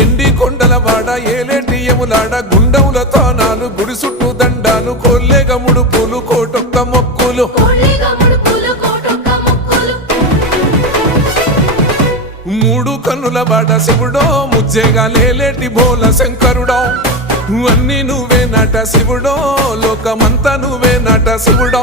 ఎండి కొండల వాడ ఏలేటి యములాడ గుండముల తానాలు గుడి చుట్టూ దండాలు కొల్లేగ ముడుపులు కోటొక్క మొక్కులు మూడు కన్నుల బాట శివుడో ముజ్జేగా లేలేటి బోల శంకరుడో అన్నీ నువ్వే నట శివుడో లోకమంతా నువ్వే నట శివుడో